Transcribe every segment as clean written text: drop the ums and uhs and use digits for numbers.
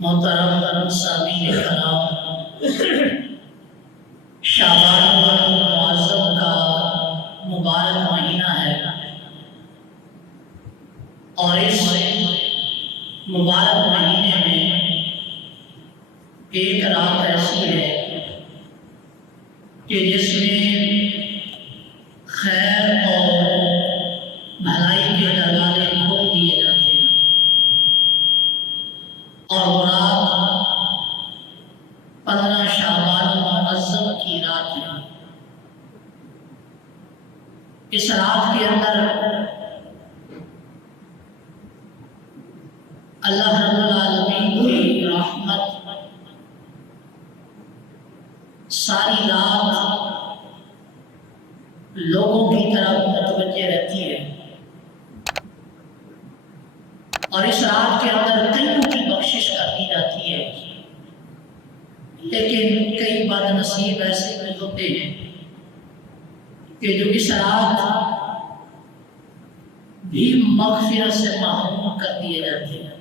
محترم سامعین کرام، شعبان معظم کا مبارک مہینہ ہے اور اس مبارک مہینے میں ایک رات ایسی ہے کہ جس میں خیر اور بھلائی کے دروازے کھول دیے جاتے ہیں، اور وہ رات 15 شعبان معظم کی رات ہے۔ اس رات کے اندر اللہ رب العالمین کی رحمت ساری رات لوگوں کی طرف متوجہ رہتی ہے، اور اس رات کے اندر کئیوں کی بخشش کر دی جاتی ہے، لیکن کئی بد نصیب ایسے بھی ہوتے ہیں کہ جو اس رات بھی مغفرت سے محروم کر دیے جاتے ہیں،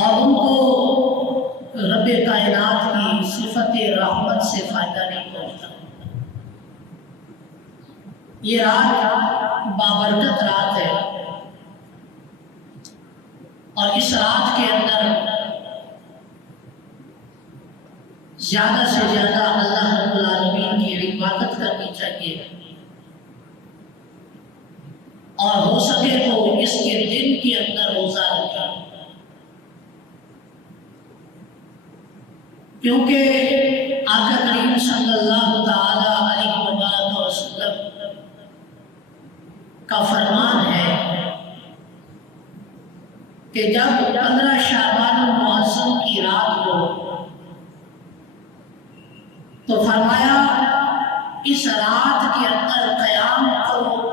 اور ان کو رب کائنات کی صفت رحمت سے فائدہ نہیں پہنچتا۔ یہ رات بابرکت رات ہے، اور اس رات کے اندر زیادہ سے زیادہ اللہ رب العالمین کی عبادت کرنی چاہیے، اور ہو سکے تو اس کے دن کے اندر روزہ رکھیں، کیونکہ آقا کریم صلی اللہ تعالی علیہ وآلہ وسلم کا فرمان ہے کہ جب 15 شعبان معظم کی رات ہو تو فرمایا اس رات کے اندر قیام کرو،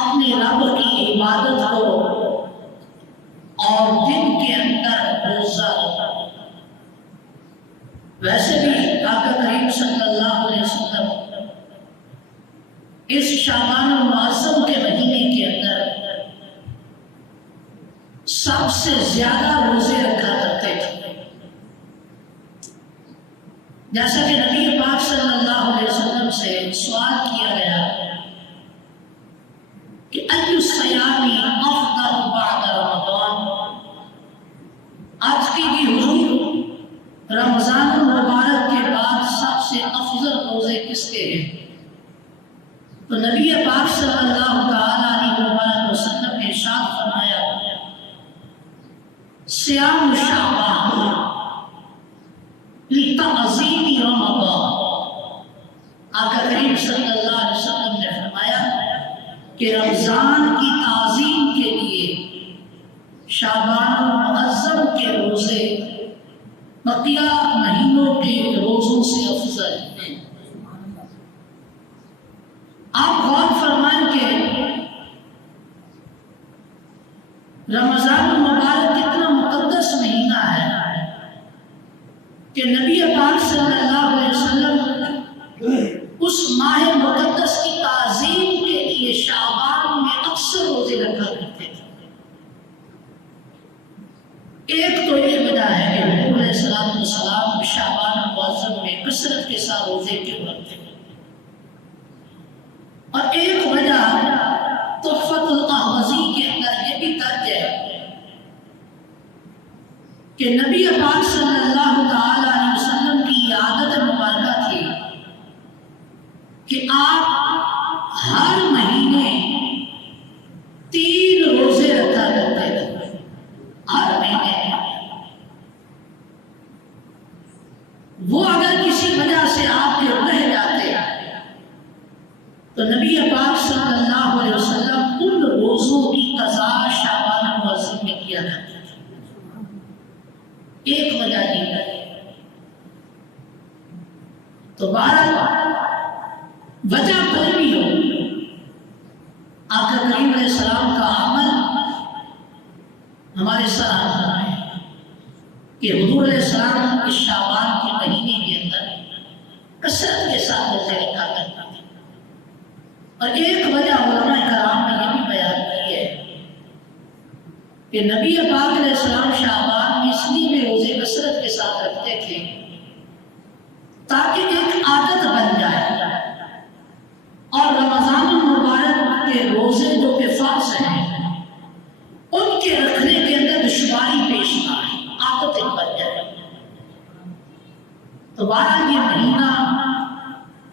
اپنے رب کی عبادت کرو، اور دن کے اندر روزہ رکھو۔ ویسے بھی آقا کریم صلی اللہ علیہ وسلم اس شعبان معظم کے مہینے کے اندر سب سے زیادہ روزے رکھا کرتے تھے، جیسا کہ نبی پاک صلی اللہ علیہ وسلم سے سوال کیا گیا کہ ای الصیام افضل بعد رمضان، آج کی حضور رمضان المبارک کے بعد سب سے افضل روزے کس کے ہیں؟ تو نبی پاک صلی اللہ تعالی علیہ وآلہ وسلم نے ارشاد فرمایا صیام شعبان لتعظیم رمضان۔ آقا کریم صلی اللہ علیہ وسلم نے فرمایا کہ رمضان کی تعظیم کے لیے شعبان المعظم کے روزے بقیہ مہینوں کے روزوں سے افضل ہیں۔ آپ غور فرمائیں کہ رمضان المبارک کتنا مقدس مہینہ ہے کہ نبی پاک صلی اللہ علیہ وسلم اس ماہ مقدس کی تعظیم کے لیے شعبان میں اکثر روزے رکھا کرتے تھے۔ ایک تو یہ وجہ ہے کہ حضور علیہ السلام شعبان معظم میں کثرت کے ساتھ روزے کیوں رکھتے ہیں، اور ایک وجہ تحفۃ الاحوذی کے اندر یہ بھی درج ہے کہ نبی پاک صلی اللہ تعالی علیہ وسلم کی عادت مبارکہ تھی کہ آپ ہر مہینے 3 روزے رکھا کرتے تھے، ہر مہینے۔ وہ اگر کسی وجہ سے آپ کے رہ جاتے تو نبی پاک صلی اللہ علیہ وسلم ان روزوں کی قضا شعبان معظم میں کیا کرتے تھے۔ ایک وجہ یہ ہے، تو بہرحال وجہ کوئی بھی ہو، آقا کریم علیہ السلام کا عمل ہمارے ساتھ ہے کہ حضور علیہ السلام اس شعبان کے مہینے کے اندر کثرت کے ساتھ روزے رکھا کرتے تھے، اور ایک وجہ علماء کرام نے یہ بھی بیان کی ہے کہ نبی پاک علیہ السلام شعبان میں اس لیے بھی روزے کثرت کے ساتھ رکھتے تھے تاکہ ایک عادت بن جائے، اور رمضان المبارک کے روزے جو کہ فرض ہیں ان کے رکھنے کے اندر دشواری پیش نہ آئے، عادت ایک بن جائے۔ تو بہرحال یہ مہینہ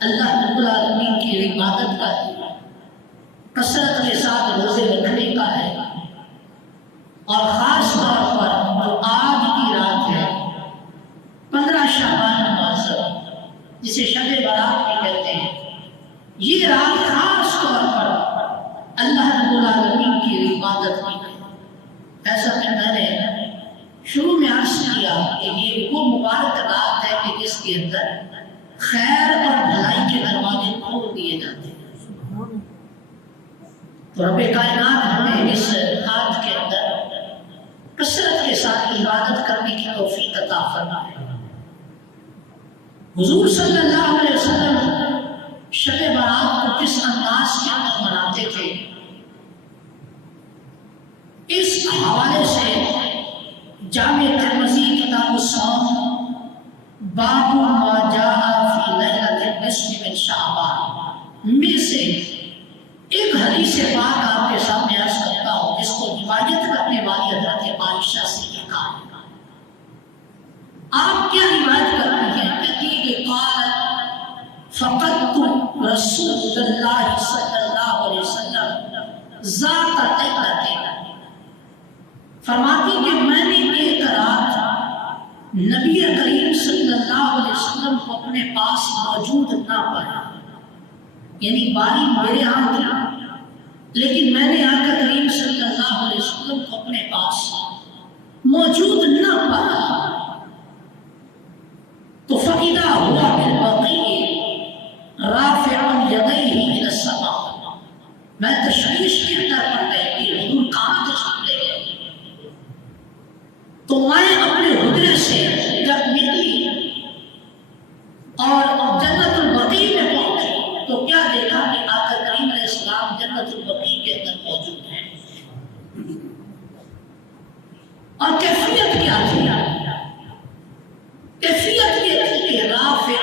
اللہ رب العالمین کی عبادت کا ہے، کثرت کے ساتھ روزے رکھنے کا ہے، اور خاص طور پر جو آج کی رات ہے 15 شعبان المعظم جسے شب برات بھی کہتے ہیں، یہ رات خاص طور پر اللہ رب العالمین کی عبادت کی ہے۔ ایسا کہ میں نے شروع میں عرض کیا کہ یہ وہ مبارک رات ہے کہ جس کے اندر خیر اور بھلائی کے دروازے کھول دیے جاتے ہیں۔ تو رب کائنات ہمیں اس رات کے اندر کثرت کے ساتھ عبادت کرنے کی توفیق عطا فرمائے۔ حضور صلی اللہ علیہ وسلم شب برات کو کس انداز کے اندر مناتے تھے، اس حوالے سے جامع ترمذی کتاب الصوم باب ما جاء فی لیلۃ النصف من شعبان میں سے ایک حدیث پاک آپ کے سامنے عرض کرتا ہوں، جس کو روایت کرنے والی حضرت عائشہ سے لکھا ہے۔ آپ کیا روایت کرتی ہیں؟ کہتی ہے کہ قالت فقدت رسول اللہ صلی اللہ علیہ وسلم ذات لیلۃ، فرماتی کہ میں نے ایک رات نبی کریم صلی اللہ علیہ وسلم کو اپنے پاس موجود نہ پایا، یعنی باری میرے ہاں تھی لیکن میں نے آقا کریم صلی اللہ علیہ وسلم کو اپنے پاس موجود نہ پایا، تو فَإِذَا هُوَ بِالْبَقِيِّ رَافِعٌ يَدَيْهِ إِلَى السَّمَاءِ، میں تشویش کے اندر پڑ گئی کہ حضور کہاں تشریف لے گئے، تو میں اپنے حجرے سے جب نکلی اور جنت البقیع میں پہنچی تو کیا دیکھا کہ آقا کریم علیہ السلام جنت البقیع کے اندر موجود ہیں، اور کیفیت کیا تھی؟ کیفیت یہ تھی کہ رافع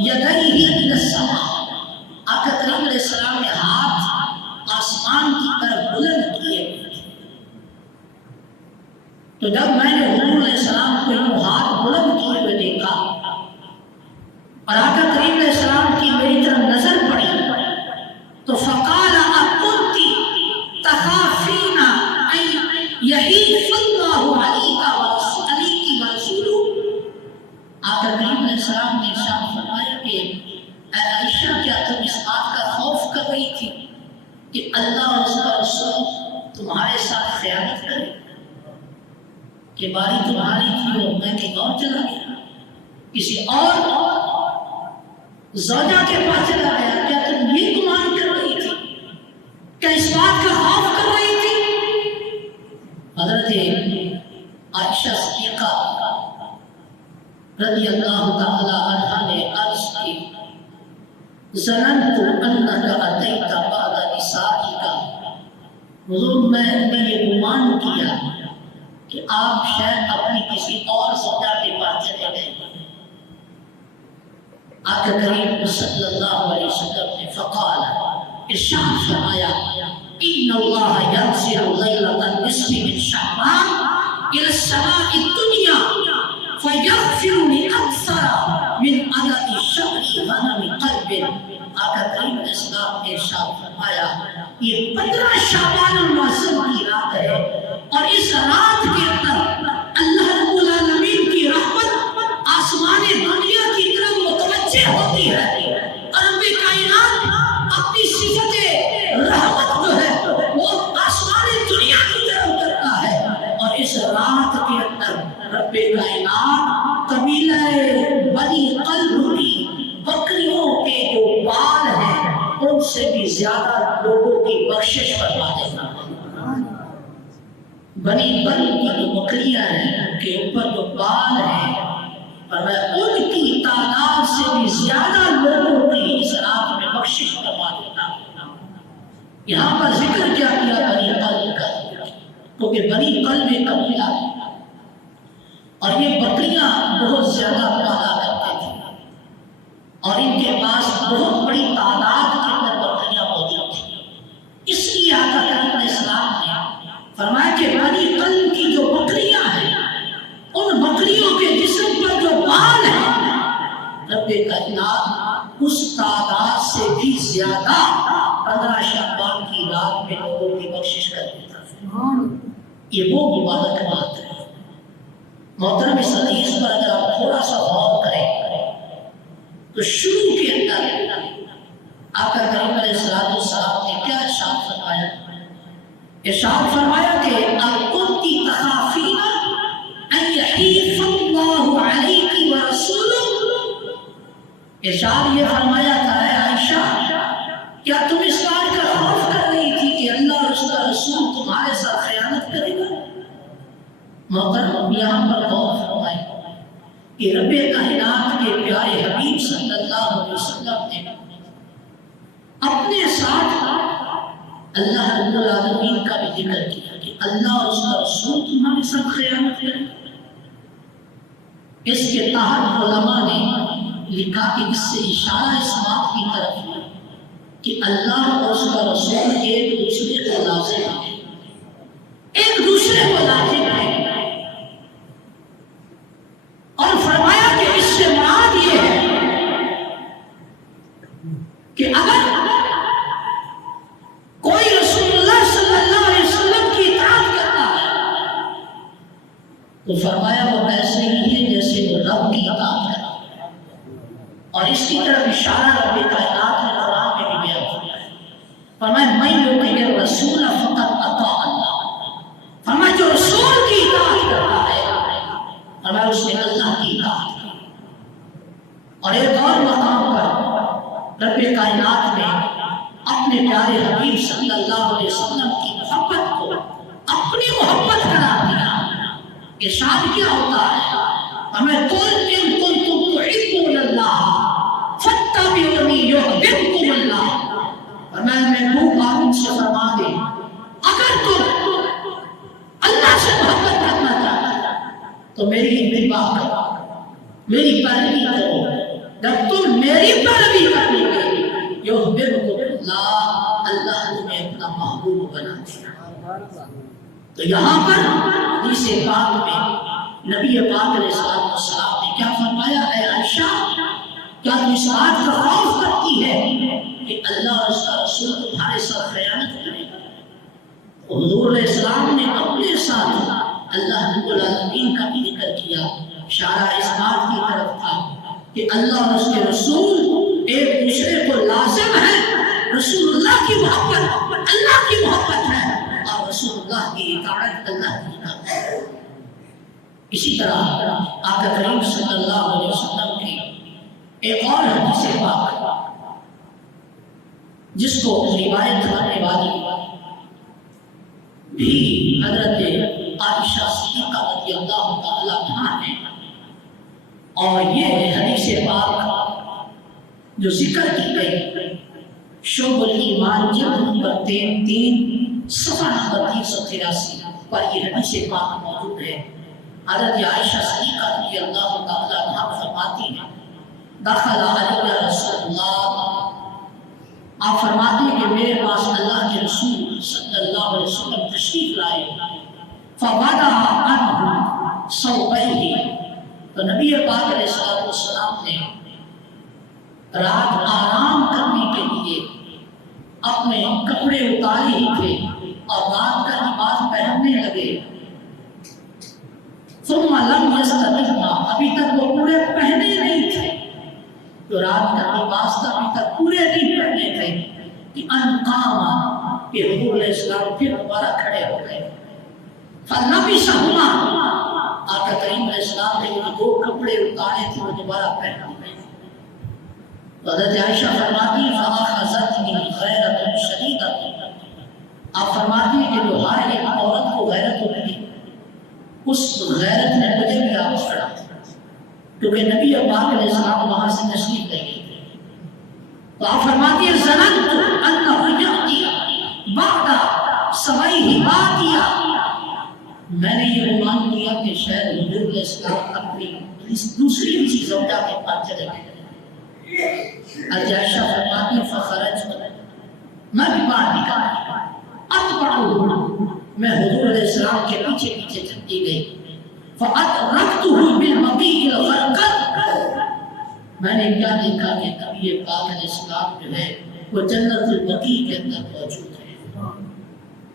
یدیہ الی السماء، آقا کریم علیہ السلام نے ہاتھ آسمان کی طرف بلند کیے ہوئے تھے۔ تو جب میں نے حضور علیہ السلام کو یوں ہاتھ بلند کیے ہوئے دیکھا اور آقا کریم علیہ السلام کی میری طرف نظر پڑی تو فقال اکنتی تخافین ان یحیف اللہ علیک ورسولہ، آقا کریم علیہ السلام نے ارشاد فرمایا کہ اے عائشہ کیا تم اس بات کا خوف کر رہی تھی کہ اللہ اور اس کا رسول تمہارے ساتھ خیانت کرے، کہ باری تمہاری تھی اور میں کہیں اور چلا گیا، کسی اور زوجہ کے پاس چلا گیا، کیا تم یہ گمان کر رہی تھی، کیا اس بات کا خوف کر رہی تھی؟ حضرت عائشہ صدیقہ رضی اللہ تعالی عنہا نے عرض کی ظننت انک اتیت بعد نسائک، حضور میں نے یہ گمان کیا کہ آپ شاید اپنی کسی اور زوجہ کے پاس چلے گئے۔ آقا کریم صلی اللہ علیہ وسلم نے فقال ارشاد فرمایا ان اللہ ينزل لیلۃ النصف من شعبان الى السماء الدنیا فیغفر لاکثر من عدد شهر غنم قلب، آقا کریم علیہ السلام نے ارشاد فرمایا یہ 15 شعبان المعظم کی رات ہے، اور اس رات کے اندر اللہ رب العالمین کی رحمت آسمان دنیا کی طرف متوجہ ہوتی ہے، اور رب کائنات اپنی صفت رحمت جو ہے وہ آسمان دنیا کی طرف کرتا ہے، اور اس رات کے اندر رب کائنات قبیلہ بنی قلبی بکریوں کے جو بال ہیں ان سے بھی زیادہ لوگوں کی بخشش فرما دیتا ہے۔ بنی کی جو بکریاں ہیں ان کے اوپر جو بال ہیں اور میں ان کی تعداد سے بھی زیادہ لوگوں کی اس رات میں بخشش فرما دیتا ہوں۔ یہاں پر ذکر کیا بنی قلب کا، کیونکہ بنی قلب قبیلہ ہے اور یہ بکریاں بہت زیادہ پالا کرتے تھے اور ان کے پاس بہت بڑی تعداد کے اندر بکریاں موجود تھیں۔ اس لیے آقا کریم علیہ السلام نے فرمایا کہ بنی قلب کی جو بکریاں ہیں ان بکریوں کے جسم پر جو بال ہیں رب کائنات اس تعداد سے بھی زیادہ 15 شعبان کی رات میں لوگوں کی بخشش کر دیتا ہے۔ یہ وہ مبارک بات ہے۔ محترم اس حدیث پر اگر آپ تھوڑا سا غور کریں تو شروع کے اندر آقا کریم علیہ السلام نے کیا ارشاد فرمایا؟ ارشاد فرمایا کہ اَكُنْتِ تَخَافِينَ أَن يَحِيفَ اللَّهُ عَلَيْكِ وَرَسُولُهُ۔ ارشاد یہ فرمایا تھا اے عائشہ، کیا تم اس بات کا خوف کر رہی تھی کہ اللہ اور اس کا رسول تمہارے ساتھ خیانت کرے گا؟ محترم یہاں پر غور فرمائیں کہ رب کائنات کے پیارے حبیب صلی اللہ علیہ وسلم نے اپنے ساتھ اللہ رب العالمین کا بھی ذکر کیا کہ اللہ اور اس کا رسول تمہارے ساتھ خیانت کرے گا۔ اس کے تحت علماء نے لکھا کہ اس سے اشارہ اس بات کی طرف ہے کہ اللہ اور اس کا رسول ایک دوسرے کو لازم ہے، ایک دوسرے کو لازم ہے۔ اور فرمایا کہ اس سے مراد یہ ہے کہ اگر کوئی رسول اللہ صلی اللہ علیہ وسلم کی اطاعت کرتا ہے تو فرمایا وہ ایسے ہی ہے جیسے وہ رب کی اطاعت کرتا ہے۔ اور اس کی طرف اشارہ رب کائنات نے قرآن میں بھی بیان کیا ہے۔ فرمایا من یطیع الرسول فقد اطاع اللہ، فرمایا جو رسول کی اطاعت کرتا ہے فرمایا اس نے اللہ کی اطاعت کی۔ اور ایک اور مقام پر رب کائنات نے اپنے پیارے حبیب صلی اللہ علیہ وسلم کی محبت کو اپنی محبت قرار دیا۔ ارشاد کیا ہوتا ہے؟ ہمیں قل ان کنتم تحبون اللہ فاتبعونی یحببکم اللہ۔ میں محبوب سے فرما دے اگر تم اللہ سے محبت کرنا چاہتا تو میری اتباع کرو، میری پیروی کرو۔ جب تم میری پیروی کرو گے یحببکم اللہ، اللہ تمہیں اپنا محبوب بنا دیا۔ تو یہاں پر حدیث پاک میں نبی پاک علیہ السلام نے کیا فرمایا؟ اے عائشہ، کیا تم اس بات کا خوف کرتی ہے کہ اللہ اور اس کا رسول تمہارے ساتھ خیانت کرے گا؟ حضور علیہ السلام نے اپنے ساتھ اللہ رب العالمین کا بھی ذکر کیا۔ اشارہ اس بات کی طرف تھا کہ اللہ اور اس کے رسول ایک دوسرے کو لازم ہے۔ رسول اللہ کی محبت اللہ کی محبت ہے اور رسول اللہ کی اطاعت اللہ کی اطاعت ہے۔ اسی طرح آقا کریم صلی اللہ علیہ وسلم کی ایک اور حدیث پاک جس کو روایت کرنے والی بھی حضرت عائشہ صدیقہ رضی اللہ تعالی عنہا ہے، اور یہ حدیث پاک جو ذکر کی گئی شعب الایمان جلد نمبر 3 صفحہ نمبر 383 پر یہ حدیث پاک موجود ہے۔ حضرت عائشہ صدیقہ رضی اللہ تعالی عنہا فرماتی ہیں دخل علی رسول اللہ، آپ فرماتے ہیں کہ میرے پاس اللہ کے رسول صلی اللہ علیہ وسلم تشریف لائے، فوضع عنہ ثوبیہ، تو نبی پاک علیہ السلام نے رات آرام کرنے کے لیے اپنے کپڑے اتارے ہی تھے اور رات کا لباس پہننے لگے۔ ثم لم یستطعما، ابھی تک وہ پورے پہنے نہیں تھے، تو رات کا لباس ابھی تک پورے نہیں پہنے تھے کہ ان قام، کہ حضور علیہ السلام پھر دوبارہ کھڑے ہو گئے۔ فلبسہما، آقا کریم علیہ السلام نے وہ دو کپڑے اتارے تھے وہ دوبارہ پہن لیے۔ حضرت عائشہ فرماتی ہیں فاخذتنی غیرۃ شدیدۃ، آپ فرماتی ہیں کہ جو ہر ایک عورت کو غیرت ہوتی اس غیرت نے مجھے بھی آپ پڑھا، کیونکہ نبی پاک علیہ السلام وہاں سے تشریف لے گئے۔ تو آپ فرماتی ہیں ظننت انہ یأتی بعد سبعہ باتیہ، میں نے یہ گمان کیا کہ شاید حضور علیہ السلام اپنی دوسری کسی زوجہ کے پاس چلے گئے۔ عائشہ فرماتی ہیں فخرج، میں بھی باہر نکلا، اتبعہ، میں حضور علیہ السلام کے پیچھے پیچھے چلتی گئی، فأدرکتہ بالبقیع الغرقد، میں نے کیا دیکھا کہ نبی پاک علیہ السلام جو ہے وہ جنت البقیع کے اندر موجود ہے۔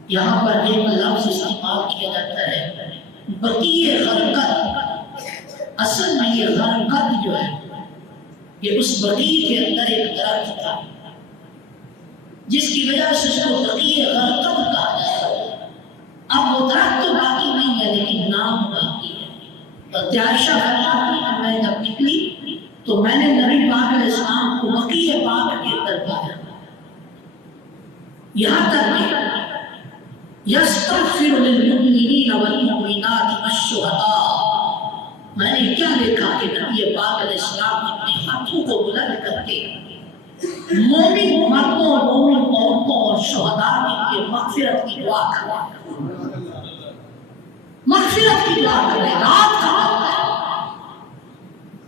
یہاں پر ایک لفظ استعمال کیا جاتا ہے بقیع غرقد، اصل میں یہ غرقد جو ہے یہ اس بقیع کے اندر ایک درخت تھا جس کی وجہ سے اس کو بقیع غرقد کہا جاتا ہے۔ اب وہ درخت تو باقی نہیں ہے لیکن نام باقی ہے۔ اور عائشہ فرماتی ہیں میں جب نکلی تو میں نے نبی پاک علیہ السلام کو بقیع پاک کے اندر پایا، یہاں تک کہ یستغفر للمؤمنین والمؤمنات والشہداء، میں نے کیا دیکھا کہ نبی پاک علیہ السلام اپنے ہاتھوں کو بلند کر کے مومن مردوں اور مومن عورتوں اور شہداء کے لیے مغفرت کی دعا کر رہے ہیں، مغفرت کی دعا کر رہے ہیں، رات کا وقت ہے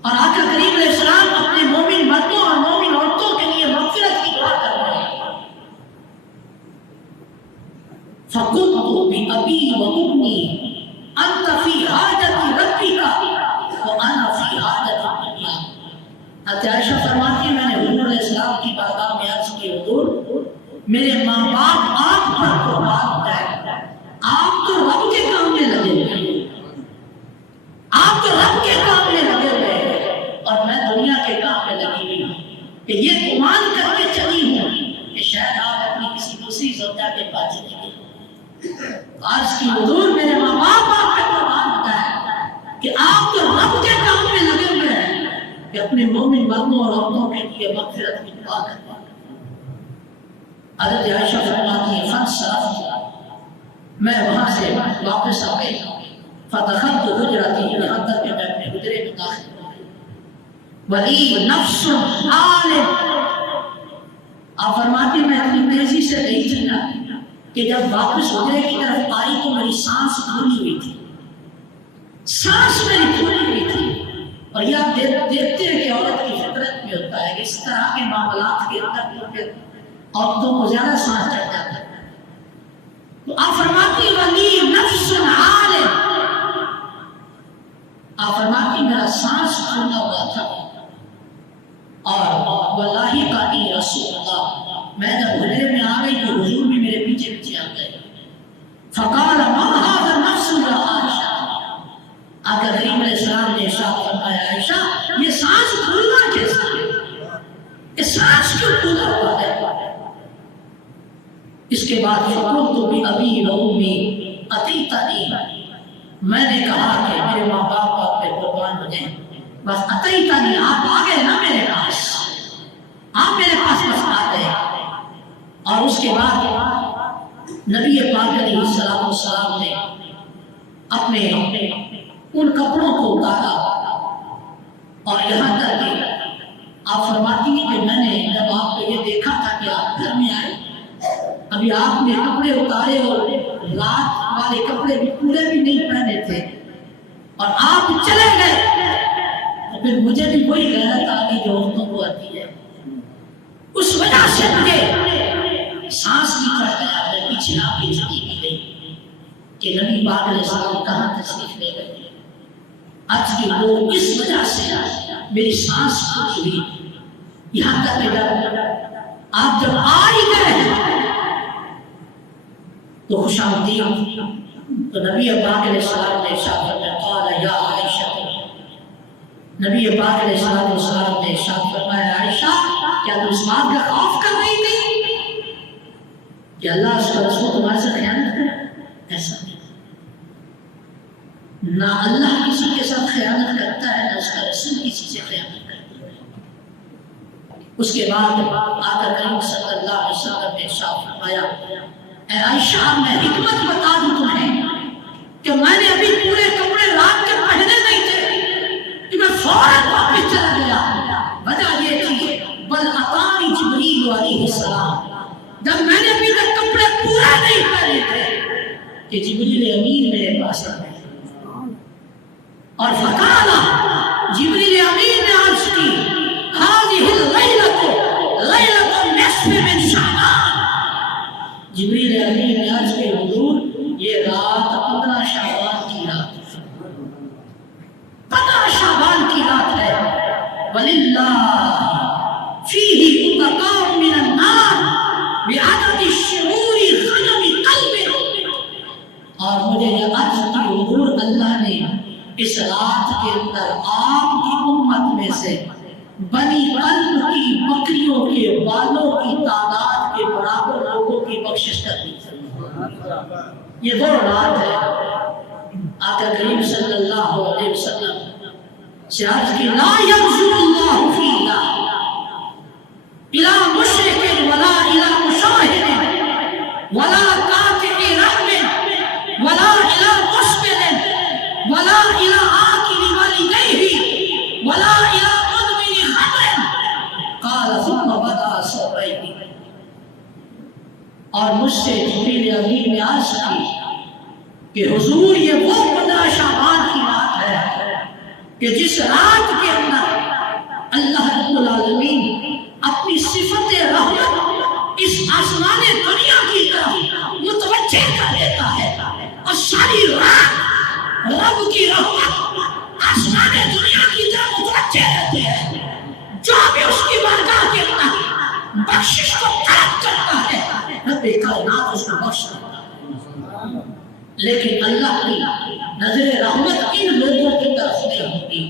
اور آقا کریم علیہ السلام اپنے مومن مردوں اور مومن عورتوں کے لیے مغفرت کی دعا کر رہے ہیں۔ فَقُلْتُ بِأَبِي وَأُمِّي أَنْتَ فِي حَاجَةِ رَبِّكَ وَأَنَا فِي حَاجَةِ الدُّنْيَا۔ عائشہ فرماتی ہے میں نے حضور علیہ السلام کی بارگاہ میں عرض کی حضور میرے ماں باپ آپ پر قربان ہو جائے، آپ تو رب کے کام میں لگے ہوئے، آپ تو رب کے کام میں لگے ہوئے اور میں دنیا کے کام میں لگی ہوئی ہوں، کہ یہ گمان کر کے چلی ہوں کہ شاید آپ اپنی کسی دوسری زوجہ کے پاس چلی گئی۔ عرض کی حضور میرے ماں باپ آپ کا قربان ہوتا ہے کہ آپ تو رب کے کام میں لگے ہوئے ہیں کہ اپنے مومن مردوں اور عورتوں کے لیے مغفرت کی دعا کریں۔ حضرت عائشہ فرماتی ہے فانصرفت، میں وہاں سے واپس آ گئی، فدخلت حجرتی، یہاں تک کہ میں اپنے حجرے میں داخل ہو گئی، ولی نفس عالم، آپ فرماتی میں اتنی تیزی سے نہیں چلا کہ جب واپس حجرے کی طرف آئی تو میری سانس پھولی ہوئی تھی، سانس میری پھولی ہوئی تھی۔ اور یہ آپ دیکھتے ہیں کہ عورت کی فطرت میں ہوتا ہے کہ اس طرح کے معاملات کے اندر عورتوں کو زیادہ سانس چڑھ جاتا ہے۔ تو آپ فرماتی ولی نفس عالم، آپ فرماتی میرا سانس پھولا ہوا تھا اور واللہ قالی رسول اللہ، میں جب حجرے میں آ گئی تو حضور بھی میرے پیچھے پیچھے آ گئے۔ فقال ما هذا النفس يا عائشہ، آقا کریم علیہ السلام نے ارشاد فرمایا عائشہ یہ سانس پھولنا کیسا ہے، یہ سانس کیوں پھولا ہوا ہے؟ اس کے بعد فقلت بأبی وأمی أتیتنی، میں نے کہا کہ میرے ماں باپ آپ پہ قربان ہو جائیں، بس أتیتنی، آپ آ گئے نا میرے پاس، آپ میرے پاس بس آ گئے۔ اور اس کے بعد نبی پاک علیہ السلام نے اپنے ان کپڑوں کو اتارا اور یہاں تک کہ آپ فرماتی ہیں کہ میں نے جب آپ کو یہ دیکھا تھا کہ آپ گھر میں آئے، ابھی آپ نے کپڑے اتارے اور رات والے کپڑے بھی پورے بھی نہیں پہنے تھے اور آپ چلے گئے، تو پھر مجھے بھی وہی غیرت آ گئی جو عورتوں کو آتی ہے، اس وجہ سے مجھے سانس نہیں چڑھ گیا، میں پیچھے آپ کی چلی گئی کہ نبی پاک علیہ السلام کہاں تشریف لے گئے۔ آج کی وہ اس وجہ سے میری سانس پھوٹ ہوئی، یہاں تک کہ آپ جب آ ہی گئے تو خوش آمدید، تو نبی پاک علیہ السلام نے ارشاد فرمایا قال یا عائشہ، نبی پاک علیہ السلام نے ارشاد فرمایا عائشہ کیا تم اس بات کا خوف کر رہی تھی کہ اللہ اس کا رسول تمہارے سے خیانت کرے؟ ایسا نہیں، نہ اللہ کسی کے ساتھ خیانت کرتا ہے نہ اس کا رسول کسی سے خیانت کرتا ہے۔ اس کے بعد آقا کریم صلی اللہ علیہ وسلم نے ارشاد فرمایا اے عائشہ میں حکمت بتا دوں تمہیں کہ میں نے ابھی پورے کپڑے رات کے پہنے نہیں تھے کہ میں فوراً واپس چلا گیا، وجہ یہ تھی بل اتانی جبریل علیہ السلام، جب میں نے ابھی تک کپڑے پورے نہیں پہنے تھے کہ جبریل امین میرے پاس آ گئے اور فقالا جبریل امین نے عرض کی هذه الليلة ليلة النصف من شعبان. جبریل امین نے عرض کی حضور یہ رات 15 شعبان کی رات ہے، 15 شعبان کی رات ہے. وَلِلَّهِ فِيهِ مُتَقَامٌ مِّنَ النَّارِ بِعَدَدِ الشُّعُورِ غَنَمِ قَلْبٍ. اور مجھے یہ عرض کی حضور اللہ نے اس رات کے اندر آپ کی امت میں سے بنی قلب کی بکریوں کے بالوں کی تعداد کے برابر لوگوں کی بخشش کر دی. یہ وہ رات ہے آقا کریم صلی اللہ علیہ وسلم سے عرض کی لا ينظر اللہ فیہا الى مشرک ولا الى مشاہد ولا قاطع رحم ولا الى مسبل ولا الى آکل والدیہ ولا الى مدمن خمر. قال ثم بدا صبرین. اور مجھ سے جبریل امین نے عرض کی کہ حضور یہ وہ 15 شعبان کی رات ہے کہ جس رات کے اندر اللہ رب العالمین اپنی صفت رحمت اس آسمان دنیا کی طرف متوجہ کر دیتا ہے اور ساری رات رب کی رحمت آسمان دنیا کی طرف متوجہ رہتے ہیں. جو بھی اس کی بارگاہ کے اندر بخشش کو طلب کرتا ہے رب کائنات اس کو بخش دیتا ہے. لیکن اللہ کی نظر رحمت ان لوگوں کی طرف نہیں ہوگی.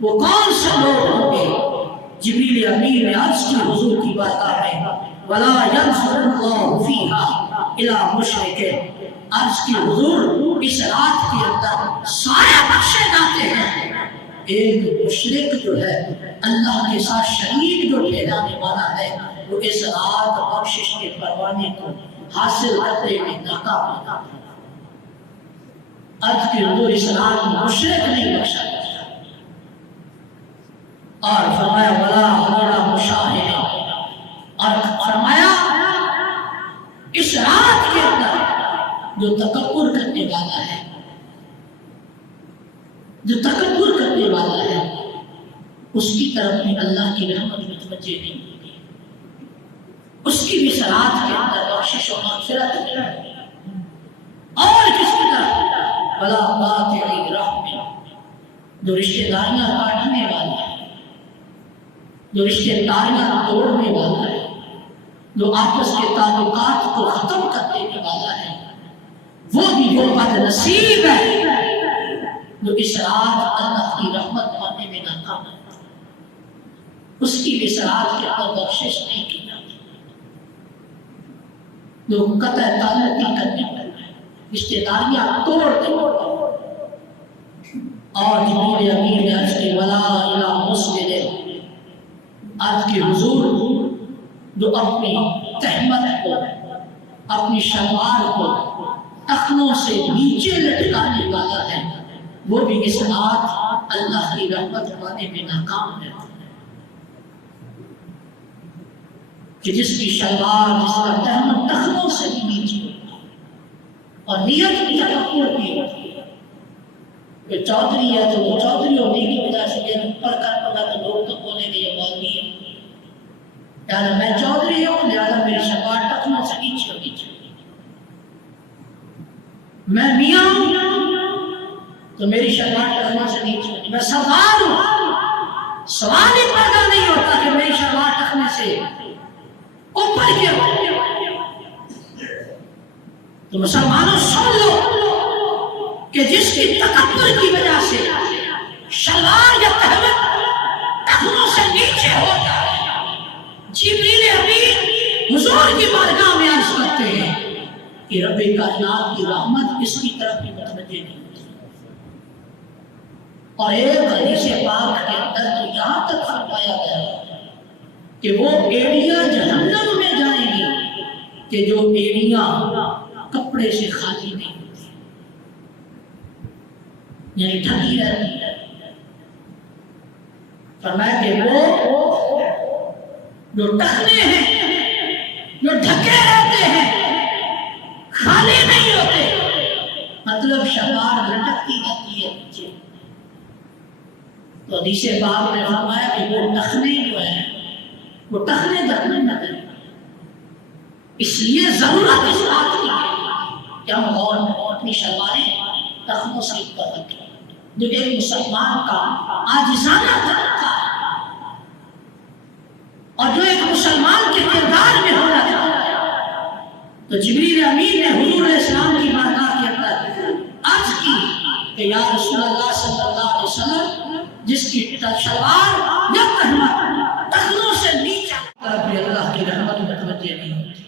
وہ کون سے لوگ ہوں گے؟ جبریل امین نے عرض کی حضور کی بارگاہ میں ولا ينظر اللہ فیہا الی مشرک. عرض کی حضور اس رات کے اندر سارے بخشے جاتے ہیں. ایک مشرک جو ہے اللہ کے ساتھ شریک جو ٹھہرانے والا ہے وہ اس رات بخشش کے پروانے کو حاصل کرنے میں ناکام ہوتا ہے. عرض کی حضور اس رات مشرک نہیں بخشا جاتا. اور فرمایا ولا ولا مشاہد. اور فرمایا اس رات کے اندر جو تکبر کرنے والا ہے اس کی طرف بھی اللہ کی رحمت متوجہ نہیں ہوگی. اس کی بھی اس رات کے اندر بخشش و مغفرت ہے. اور کس کی طرف ولا قاطع رحم. جو رشتہ داریاں کاٹنے والا ہے، جو رشتہ داریاں توڑنے والا ہے، جو آپس کے تعلقات کو ختم کر دینے والا ہے، وہ بھی وہ بد نصیب ہے جو اس رات اللہ کی رحمت پانے میں ناکام ہے. اس کی بھی اس رات کے اندر بخشش نہیں کی جاتی. جو قطع تعلق کرنے والا ہے، رشتہ داریاں توڑ دے. اور جبریل امین نے عرض کی ولا الی مسلم. عرض کی حضور جو اپنی تہمت کو، اپنی شلوار کو ٹخنوں سے نیچے لٹکانے والا ہے، وہ بھی اس رات اللہ کی رحمت پانے میں ناکام ہے. کہ جس کی شلوار، جس کا تہمت ٹخنوں سے بھی نیچے اور نیت بھی تکبر کی ہوتی ہے. کہ چودھری ہے تو وہ چودھری ہونے کی وجہ سے یہ اوپر کر پڑا تو لوگ تو بولیں گے یہ مولوی ہے. یعنی میں چودھری ہوں لہٰذا میری شلوار ٹخنوں سے نیچے ہونی چاہیے. میں میاں ہوں تو میری شلوار ٹخنوں سے نیچے ہونی. میں سردار ہوں، سوال ہی پیدا نہیں ہوتا کہ میری شلوار ٹخنے سے اوپر کیا. تو مسلمانوں سن لو کہ جس کی تکبر کی وجہ سے شلوار یا تہمت ٹخنوں سے نیچے ہو جائے، جبریل امین حضور کی بارگاہ میں عرض کرتے ہیں کہ رب کائنات کی رحمت اس کی طرف بھی متوجہ نہیں ہوتی. اور ایک حدیث پاک کے اندر تو یہاں تک فرمایا گیا ہے کہ وہ ایڑیاں جہنم میں جائیں گی کہ جو ایڑیاں کپڑے سے خالی نہیں ہوتی، یعنی ڈھکی رہتی ہے. فرمایا کہ وہ جو ٹخنے ہیں، جو ڈھکے رہتے ہیں، خالی نہیں ہوتے، مطلب شلوار لٹکتی رہتی ہے نیچے. تو حدیث پاک نے فرمایا کہ وہ ٹخنے جو ہیں وہ ٹخنے درنے نہ دیں. اس لیے ضرورت اس بات کی ہے کہ ہم غور اپنی شلواریں ٹخنوں سے اوپر رکھیں. جو ایک مسلمان کا عاجزانہ طریقہ ہے اور جو ایک مسلمان کے کردار میں ہونا چاہتا ہے. تو جبریل امین نے حضور علیہ السلام کی بارگاہ کے اندر عرض کی کہ یا رسول اللہ صلی اللہ علیہ وسلم جس کی شلوار یا تہمت ٹخنوں سے نیچے طرف بھی اللہ کی رحمت متوجہ نہیں ہوتی.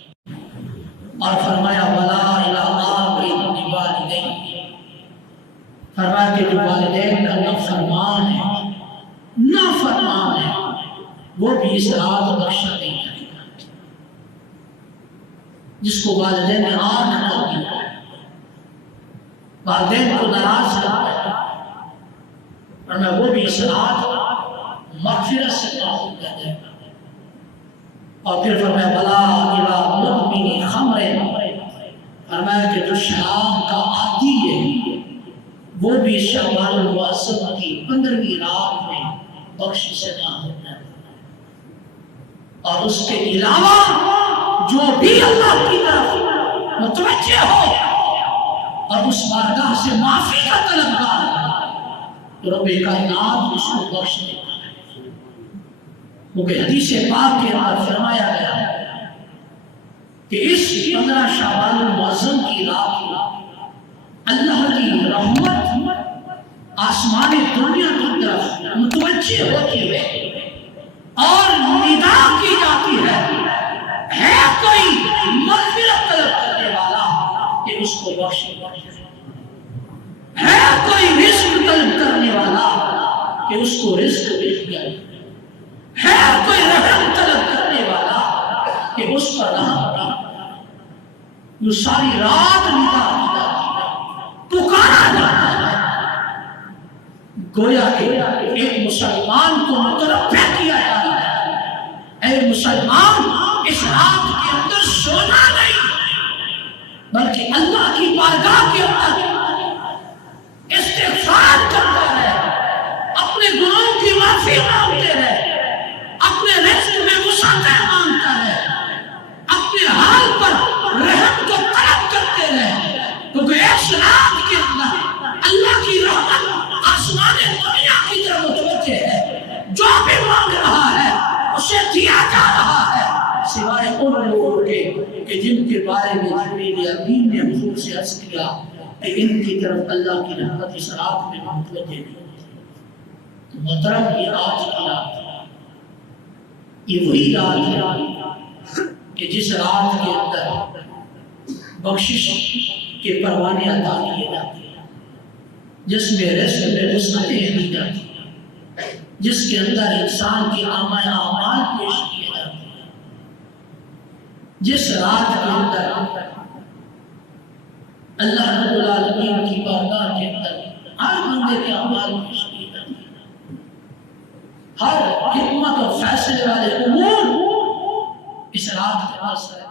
اور فرمایا ولا الی والدین، فرمایا کہ جو والدین کا نافرمان ہے نافرمان ہے وہ بھی اس رات بخشا نہیں جائے گا. جس کو والدین نے آنکھ کر دیا، والدین کو ناراض کرتا ہے، فرمایا وہ بھی اس رات مغفرت سے محروم کر دے گا. اور پھر فرمایا بلا الی مدمن خمر، فرمایا کہ جو شراب کا عادی ہے وہ بھی شعبان المعظم کی 15ویں رات میں بخشش سے محروم ہے. اور اس کے علاوہ جو بھی اللہ کی طرف متوجہ ہو اور اس بارگاہ سے معافی کا طلبگار ہے تو رب کائنات اس کو بخش دیتا ہے. کیونکہ حدیث پاک کے اندر فرمایا گیا کہ اس 15 شعبان المعظم کی رات اللہ کی رحمت آسمان دنیا کی طرف متوجہ ہوتی ہے اور ندا کی جاتی ہے کوئی مغفرت طلب کرنے والا کہ اس کو بخشے، ہے کوئی رزق طلب کرنے والا کہ اس کو رزق دے دیا، ہے کوئی رحم طلب کرنے والا کہ اس پر رحم دے. جو ساری رات ندا پکارا جاتا ہے، گویا کہ ایک مسلمان کو متنبہ کیا جا رہا ہے اے مسلمان اس رات کے اندر سونا نہیں بلکہ اللہ کی بارگاہ کے اندر استغفار کرتا ہے، اپنے گناہوں کی معافی مانگتے رہے، اپنے رزق میں وسعت مانگتا ہے، اپنے حال پر رحم کو طلب کرتے رہے. کیونکہ اس رات کے اندر اللہ کی رحمت آسمان دنیا کی طرف متوجہ ہے. جو بھی مانگ رہا ہے اسے دیا جا رہا ہے سوائے ان لوگوں کے کہ جن کے بارے میں جبریل امین نے حضور سے عرض کیا کہ ان کی طرف اللہ کی رحمت اس رات میں متوجہ نہیں ہوتی. تو محترم یہ آج کی رات ہے، یہ وہی رات ہے کہ جس رات کے اندر بخشش کے پروانے ادا کیے جاتے ہیں، جس میں رزق میں وسعتیں دی جاتی ہیں، جس کے اندر انسان کے اعمال پیش کیے جاتے ہیں، جس رات کے اندر اللہ رب العالمین کی بارگاہ کے اندر ہر بندے کے اعمال پیش کیے جاتے ہیں، ہر حکمت اور فیصلے والے امور اس رات کے اثر